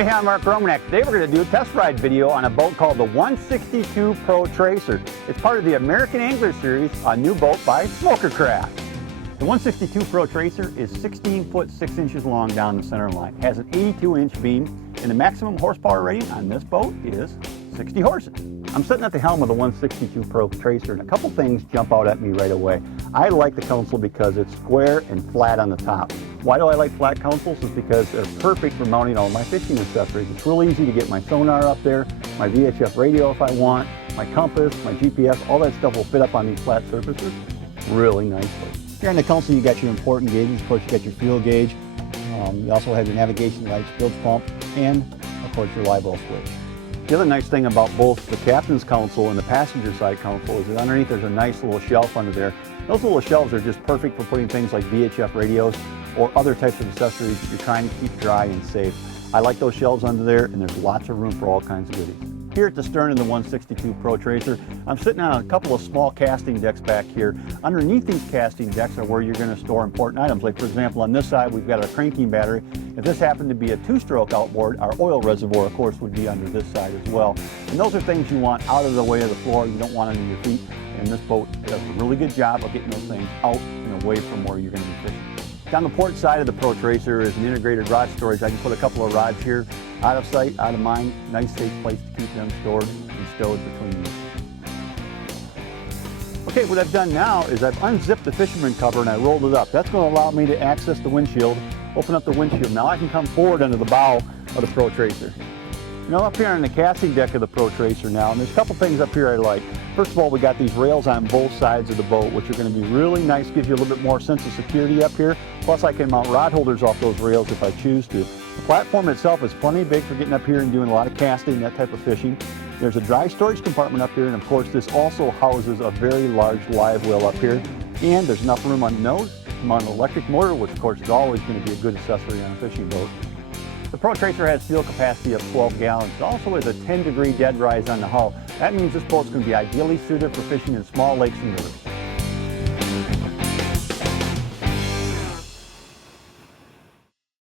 Hey, I'm Mark Romanek. Today we're going to do a test ride video on a boat called the 162 Pro Tracer. It's part of the American Angler Series, a new boat by Smokercraft. The 162 Pro Tracer is 16 foot 6 inches long down the center line, has an 82-inch beam, and the maximum horsepower rating on this boat is 60 horses. I'm sitting at the helm of the 162 Pro Tracer, and a couple things jump out at me right away. I like the console because it's square and flat on the top. Why do I like flat consoles? Is because they're perfect for mounting all my fishing accessories. It's real easy to get my sonar up there, my VHF radio if I want, my compass, my GPS, all that stuff will fit up on these flat surfaces really nicely. Here on the console you got your important gauges. Of course you got your fuel gauge. You also have your navigation lights, bilge pump, and of course your live well switch. The other nice thing about both the captain's console and the passenger side console is that underneath there's a nice little shelf under there. Those little shelves are just perfect for putting things like VHF radios or other types of accessories that you're trying to keep dry and safe. I like those shelves under there, and there's lots of room for all kinds of goodies. Here at the stern of the 162 Pro Tracer, I'm sitting on a couple of small casting decks back here. Underneath these casting decks are where you're going to store important items. Like for example, on this side we've got our cranking battery. If this happened to be a two-stroke outboard, our oil reservoir of course would be under this side as well. And those are things you want out of the way of the floor. You don't want under your feet. And this boat does a really good job of getting those things out and away from where you're going to be fishing. Down the port side of the Pro Tracer is an integrated rod storage. I can put a couple of rods here, out of sight, out of mind. Nice safe place to keep them stored and stowed between you. Okay, what I've done now is I've unzipped the fisherman cover and I rolled it up. That's going to allow me to access the windshield, open up the windshield. Now I can come forward under the bow of the Pro Tracer. You know, up here on the casting deck of the Pro Tracer now, and there's a couple things up here I like. First of all, we got these rails on both sides of the boat, which are going to be really nice, gives you a little bit more sense of security up here. Plus I can mount rod holders off those rails if I choose to. The platform itself is plenty big for getting up here and doing a lot of casting, that type of fishing. There's a dry storage compartment up here, and of course this also houses a very large live well up here. And there's enough room on the nose to mount an electric motor, which of course is always going to be a good accessory on a fishing boat. The Pro Tracer has fuel capacity of 12 gallons. It also has a 10-degree dead rise on the hull. That means this boat's going to be ideally suited for fishing in small lakes and rivers.